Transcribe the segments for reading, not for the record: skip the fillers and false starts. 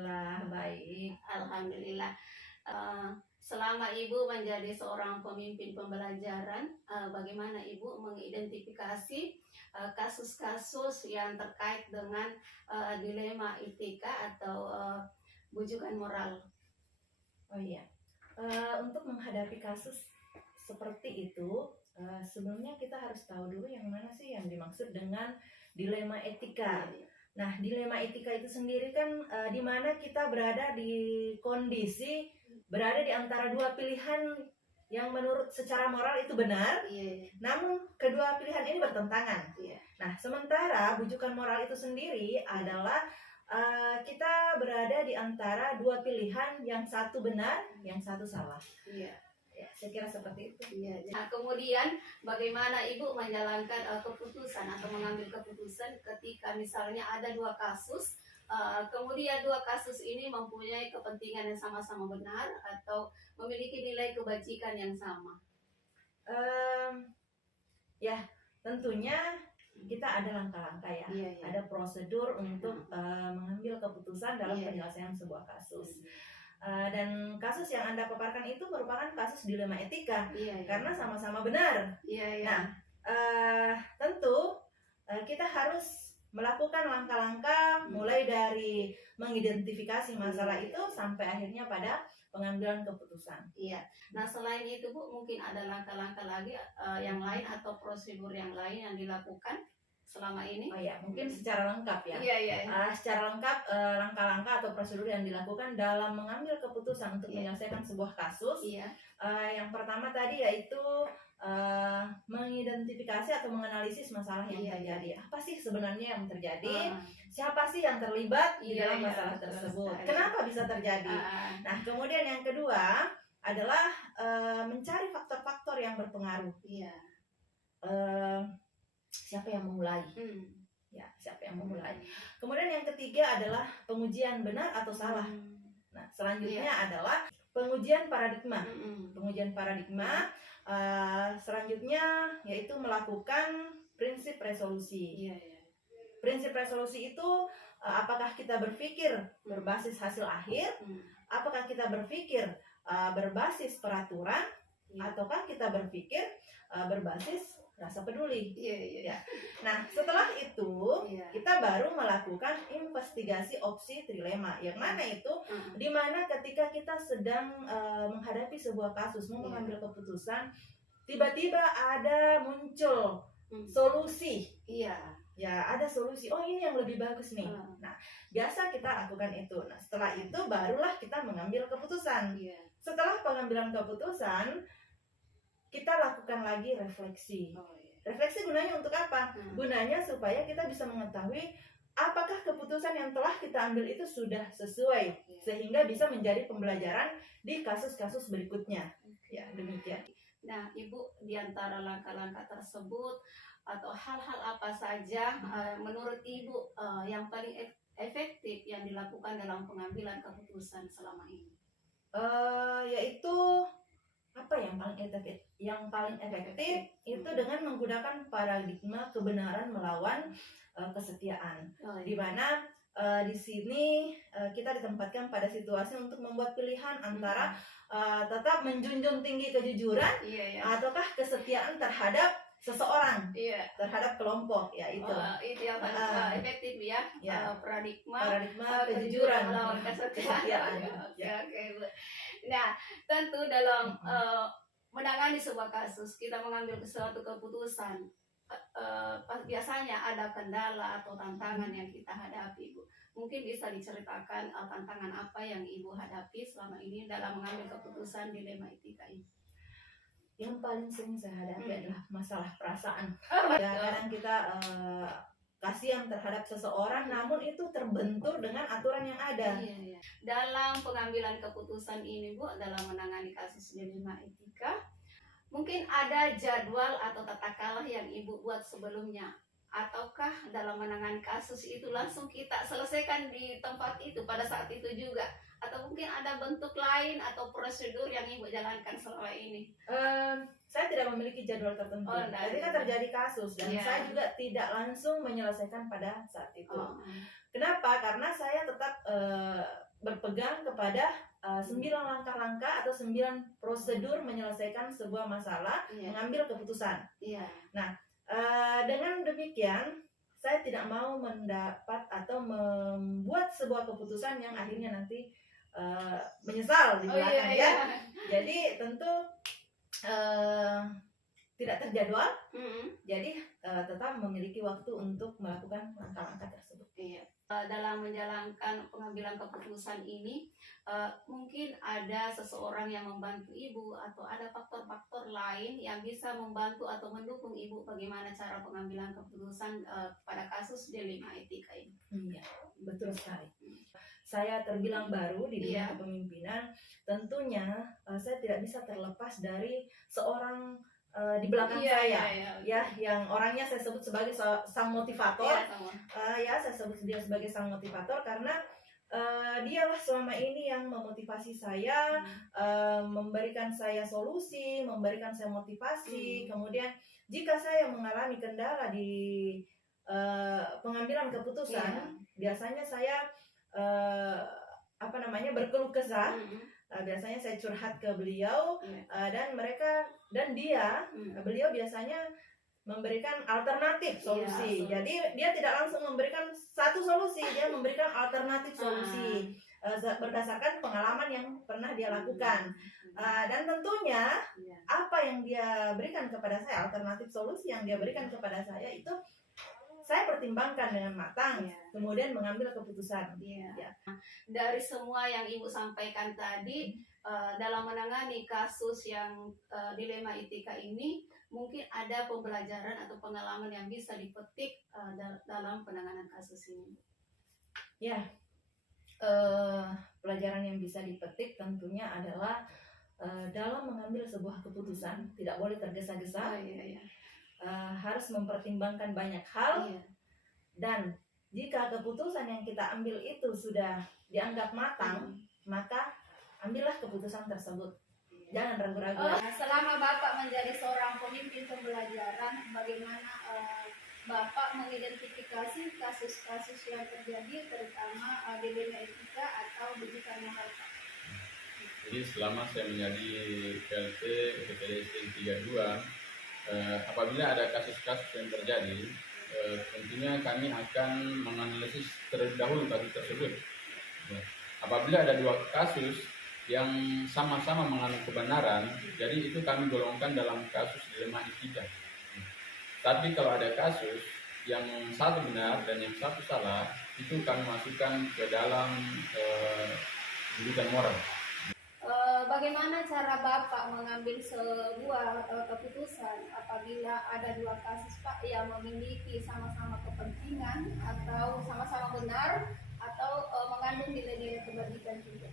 Alhamdulillah baik. Alhamdulillah. Selama Ibu menjadi seorang pemimpin pembelajaran, bagaimana Ibu mengidentifikasi kasus-kasus yang terkait dengan dilema etika atau bujukan moral? Oh iya, untuk menghadapi kasus seperti itu, sebelumnya kita harus tahu dulu yang mana sih yang dimaksud dengan dilema etika. Nah, dilema etika itu sendiri kan di mana kita berada di kondisi berada di antara dua pilihan yang menurut secara moral itu benar, namun kedua pilihan ini bertentangan. Nah, sementara bujukan moral itu sendiri adalah kita berada di antara dua pilihan, yang satu benar, yang satu salah. Ya, saya kira seperti itu. Nah, kemudian bagaimana Ibu menjalankan keputusan atau mengambil keputusan ketika misalnya ada dua kasus, kemudian dua kasus ini mempunyai kepentingan yang sama-sama benar atau memiliki nilai kebajikan yang sama? Ya, tentunya kita ada langkah-langkah ya, ada prosedur untuk mengambil keputusan dalam penyelesaian sebuah kasus. Dan kasus yang Anda paparkan itu merupakan kasus dilema etika, karena sama-sama benar. Nah, tentu kita harus melakukan langkah-langkah mulai dari mengidentifikasi masalah itu sampai akhirnya pada pengambilan keputusan. Nah, selain itu Bu, mungkin ada langkah-langkah lagi yang lain atau prosedur yang lain yang dilakukan selama ini? Oh ya, mungkin secara lengkap ya. Secara lengkap langkah-langkah atau prosedur yang dilakukan dalam mengambil keputusan untuk menyelesaikan sebuah kasus. Yang pertama tadi yaitu mengidentifikasi atau menganalisis masalah yang terjadi. Apa sih sebenarnya yang terjadi? Siapa sih yang terlibat di dalam masalah tersebut? Kenapa bisa terjadi? Nah, kemudian yang kedua adalah mencari faktor-faktor yang berpengaruh. Siapa yang memulai? Siapa yang memulai? Kemudian yang ketiga adalah pengujian benar atau salah. Nah, selanjutnya adalah pengujian paradigma. Pengujian paradigma selanjutnya yaitu melakukan prinsip resolusi. Prinsip resolusi itu apakah kita berpikir berbasis hasil akhir, apakah kita berpikir berbasis peraturan, ataukah kita berpikir berbasis rasa peduli. Nah, setelah itu kita baru melakukan investigasi opsi trilema, yang mana itu dimana ketika kita sedang menghadapi sebuah kasus, mau mengambil keputusan, tiba-tiba ada muncul solusi. Ada solusi. Oh, ini yang lebih bagus nih. Nah, biasa kita lakukan itu. Nah, setelah itu barulah kita mengambil keputusan. Setelah pengambilan keputusan, kita lakukan lagi refleksi. Refleksi gunanya untuk apa? Gunanya supaya kita bisa mengetahui apakah keputusan yang telah kita ambil itu sudah sesuai, sehingga bisa menjadi pembelajaran di kasus-kasus berikutnya. Demikian. Nah, Ibu, di antara langkah-langkah tersebut atau hal-hal apa saja menurut Ibu yang paling efektif yang dilakukan dalam pengambilan keputusan selama ini? Yaitu apa yang paling efektif? Yang paling efektif itu dengan menggunakan paradigma kebenaran melawan kesetiaan. Di mana di sini kita ditempatkan pada situasi untuk membuat pilihan antara tetap menjunjung tinggi kejujuran ataukah kesetiaan terhadap seseorang, terhadap kelompok, itu yang paling efektif paradigma kejujuran melawan kesetiaan. Nah, tentu dalam menangani sebuah kasus, kita mengambil suatu keputusan, biasanya ada kendala atau tantangan yang kita hadapi, Bu. Mungkin bisa diceritakan tantangan apa yang Ibu hadapi selama ini dalam mengambil keputusan dilema etika ini? Yang paling sering saya hadapi adalah masalah perasaan. Kadang kita kasihan terhadap seseorang, namun itu terbentur dengan aturan yang ada. Dalam pengambilan keputusan ini, Bu, dalam menangani kasus dilema etika, mungkin ada jadwal atau tata kelola yang Ibu buat sebelumnya, ataukah dalam menangani kasus itu langsung kita selesaikan di tempat itu pada saat itu juga, atau mungkin ada bentuk lain atau prosedur yang Ibu jalankan selama ini? Saya tidak memiliki jadwal tertentu. Ketika terjadi kasus dan saya juga tidak langsung menyelesaikan pada saat itu. Kenapa? Karena saya tetap berpegang kepada 9 langkah-langkah atau 9 prosedur menyelesaikan sebuah masalah, mengambil keputusan. Dengan demikian saya tidak mau mendapat atau membuat sebuah keputusan yang akhirnya nanti menyesal di belakang ya. Jadi tentu tidak terjadwal, jadi tetap memiliki waktu untuk melakukan langkah-langkah tersebut. Dalam menjalankan pengambilan keputusan ini, mungkin ada seseorang yang membantu ibu atau ada faktor-faktor lain yang bisa membantu atau mendukung ibu bagaimana cara pengambilan keputusan pada kasus dilema etika ini. Iya, betul sekali. Saya terbilang baru di dunia kepemimpinan, tentunya saya tidak bisa terlepas dari seorang di belakang saya, yang orangnya saya sebut sebagai sang motivator. Saya sebut dia sebagai sang motivator karena dialah selama ini yang memotivasi saya, memberikan saya solusi, memberikan saya motivasi. Kemudian jika saya mengalami kendala di pengambilan keputusan, biasanya saya berkeluh kesah. Biasanya saya curhat ke beliau, dan beliau biasanya memberikan alternatif solusi. Jadi dia tidak langsung memberikan satu solusi, dia memberikan alternatif solusi berdasarkan pengalaman yang pernah dia lakukan. Dan tentunya apa yang dia berikan kepada saya, alternatif solusi yang dia berikan kepada saya itu saya pertimbangkan dengan matang, kemudian mengambil keputusan. Dari semua yang Ibu sampaikan tadi, dalam menangani kasus yang dilema etika ini, mungkin ada pembelajaran atau pengalaman yang bisa dipetik dalam penanganan kasus ini. Pelajaran yang bisa dipetik tentunya adalah dalam mengambil sebuah keputusan tidak boleh tergesa-gesa. Harus mempertimbangkan banyak hal, dan jika keputusan yang kita ambil itu sudah dianggap matang, maka ambillah keputusan tersebut. Jangan ragu-ragu. Selama Bapak menjadi seorang pemimpin pembelajaran, bagaimana Bapak mengidentifikasi kasus-kasus yang terjadi, terutama dilema etika atau bujukan moral? Jadi selama saya menjadi PLT PPDS 32, apabila ada kasus-kasus yang terjadi, tentunya kami akan menganalisis terlebih dahulu kasus tersebut. Apabila ada 2 kasus yang sama-sama mengandung kebenaran, jadi itu kami golongkan dalam kasus dilema etika. Tapi kalau ada kasus yang satu benar dan yang satu salah, itu kami masukkan ke dalam bujukan moral. Bagaimana cara Bapak mengambil sebuah keputusan apabila ada 2 kasus Pak yang memiliki sama-sama kepentingan atau sama-sama benar atau mengandung nilai-nilai kebajikan juga?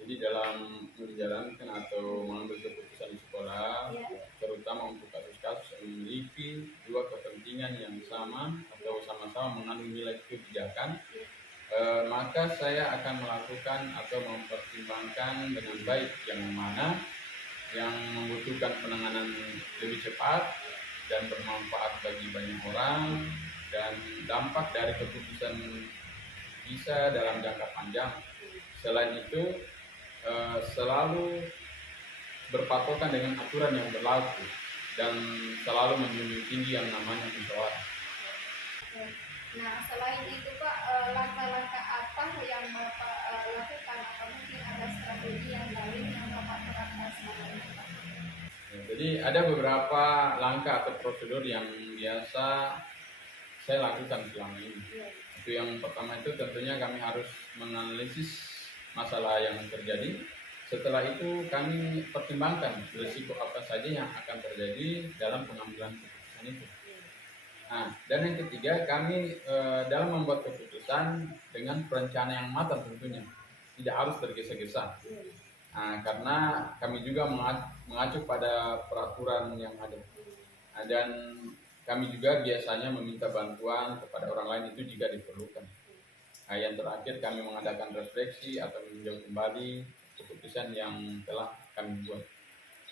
Jadi dalam menjalankan atau mengambil keputusan di sekolah, terutama untuk kasus-kasus yang memiliki 2 kepentingan yang sama atau sama-sama mengandung nilai kebijakan, maka saya akan melakukan atau mempertimbangkan dengan baik yang mana yang membutuhkan penanganan lebih cepat dan bermanfaat bagi banyak orang, dan dampak dari keputusan bisa dalam jangka panjang. Selain itu, selalu berpatokan dengan aturan yang berlaku dan selalu menjunjung tinggi yang namanya musyawarah. Nah, selain itu Pak, langkah-langkah apa yang Bapak lakukan atau mungkin ada strategi yang lain yang Bapak terapkan selama ini Pak? Jadi ada beberapa langkah atau prosedur yang biasa saya lakukan selama ini. Itu yang pertama, itu tentunya kami harus menganalisis masalah yang terjadi. Setelah itu kami pertimbangkan risiko apa saja yang akan terjadi dalam pengambilan keputusan itu. Nah, dan yang ketiga, kami dalam membuat keputusan dengan perencanaan yang matang tentunya, tidak harus tergesa-gesa. Nah, karena kami juga mengacu pada peraturan yang ada. Nah, dan kami juga biasanya meminta bantuan kepada orang lain itu jika diperlukan. Nah, yang terakhir, kami mengadakan refleksi atau meninjau kembali keputusan yang telah kami buat.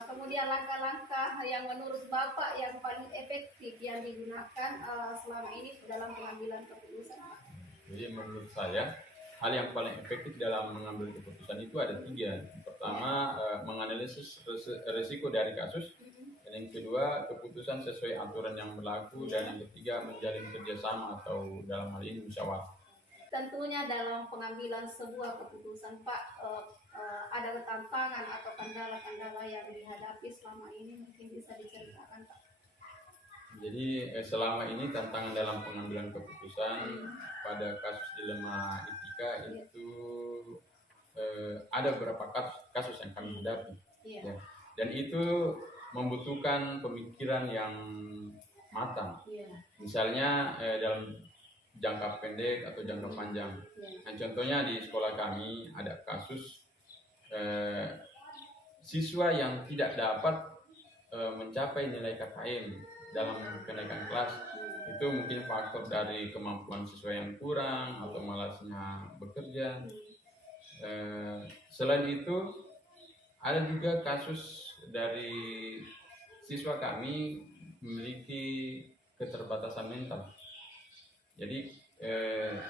Kemudian langkah-langkah yang menurut Bapak yang paling efektif yang digunakan selama ini dalam pengambilan keputusan Pak? Jadi menurut saya hal yang paling efektif dalam mengambil keputusan itu ada 3. Yang pertama, menganalisis risiko dari kasus. Dan yang kedua, keputusan sesuai aturan yang berlaku. Dan yang ketiga, menjalin kerjasama atau dalam hal ini musyawarah. Tentunya dalam pengambilan sebuah keputusan Pak, ada tantangan atau kendala-kendala yang dihadapi selama ini, mungkin bisa diceritakan Pak. Jadi selama ini tantangan dalam pengambilan keputusan pada kasus dilema etika itu ada beberapa kasus yang kami hadapi. Ya. Dan itu membutuhkan pemikiran yang matang. Misalnya dalam jangka pendek atau jangka panjang. Nah, contohnya di sekolah kami ada kasus siswa yang tidak dapat mencapai nilai KKM dalam kenaikan kelas. Itu mungkin faktor dari kemampuan siswa yang kurang atau malasnya bekerja. Selain itu ada juga kasus dari siswa kami memiliki keterbatasan mental. Jadi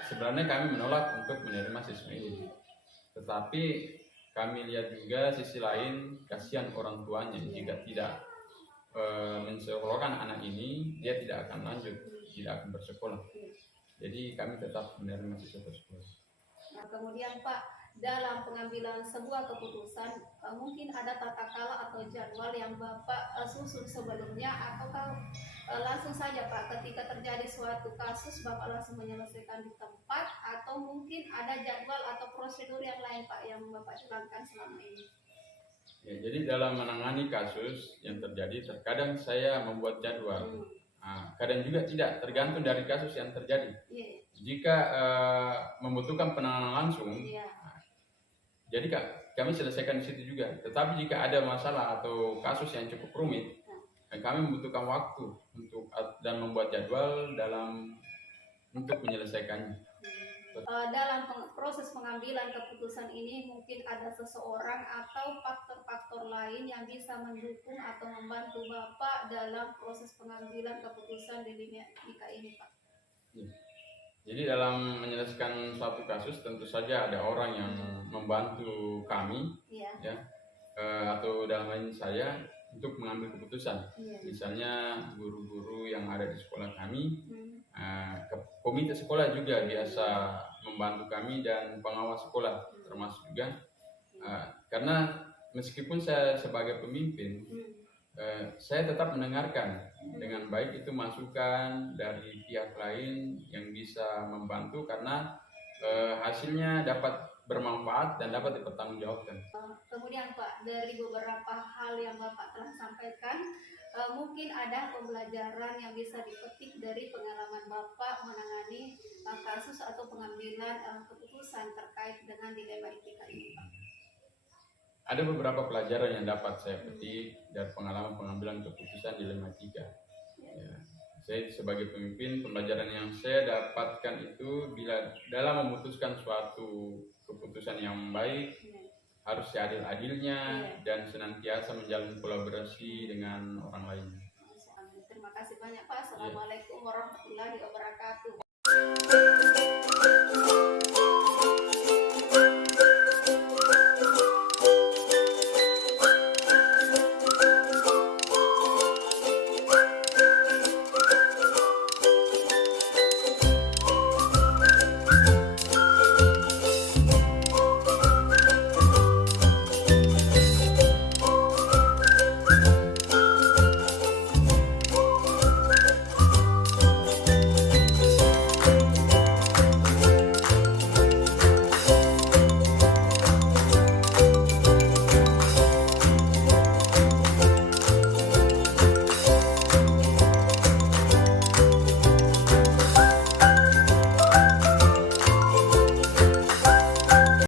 sebenarnya kami menolak untuk menerima siswa ini, tetapi kami lihat juga sisi lain, kasihan orang tuanya jika tidak mensekolahkan anak ini, dia tidak akan lanjut, tidak akan bersekolah. Jadi kami tetap menerima siswa tersebut. Nah, kemudian Pak, dalam pengambilan sebuah keputusan, mungkin ada tata kala atau jadwal yang Bapak susun sebelumnya, ataukah langsung saja Pak ketika terjadi suatu kasus Bapak langsung menyelesaikan di tempat, atau mungkin ada jadwal atau prosedur yang lain Pak yang Bapak jalankan selama ini? Ya, jadi dalam menangani kasus yang terjadi, terkadang saya membuat jadwal. Kadang juga tidak, tergantung dari kasus yang terjadi. Jika membutuhkan penanganan langsung, jadi kami selesaikan di situ juga. Tetapi jika ada masalah atau kasus yang cukup rumit, kami membutuhkan waktu untuk dan membuat jadwal untuk menyelesaikannya. Dalam proses pengambilan keputusan ini mungkin ada seseorang atau faktor-faktor lain yang bisa mendukung atau membantu Bapak dalam proses pengambilan keputusan di dilema etika ini Pak. Ya. Jadi dalam menyelesaikan suatu kasus tentu saja ada orang yang membantu kami, ya, atau dalam hal ini saya untuk mengambil keputusan. Misalnya guru-guru yang ada di sekolah kami. Komite sekolah juga biasa membantu kami dan pengawas sekolah termasuk juga karena meskipun saya sebagai pemimpin saya tetap mendengarkan dengan baik itu masukan dari pihak lain yang bisa membantu karena hasilnya dapat bermanfaat dan dapat dipertanggungjawabkan. Kemudian Pak, dari beberapa hal yang Bapak telah sampaikan, mungkin ada pembelajaran yang bisa dipetik dari pengalaman Bapak menangani kasus atau pengambilan keputusan terkait dengan dilema etika ini Pak. Ada beberapa pelajaran yang dapat saya petik dari pengalaman pengambilan keputusan dilema etika. Ya. Saya sebagai pemimpin, pembelajaran yang saya dapatkan itu bila dalam memutuskan suatu keputusan yang baik harus seadil-adilnya dan senantiasa menjalin kolaborasi dengan orang lain. Terima kasih banyak Pak. Assalamualaikum warahmatullahi wabarakatuh.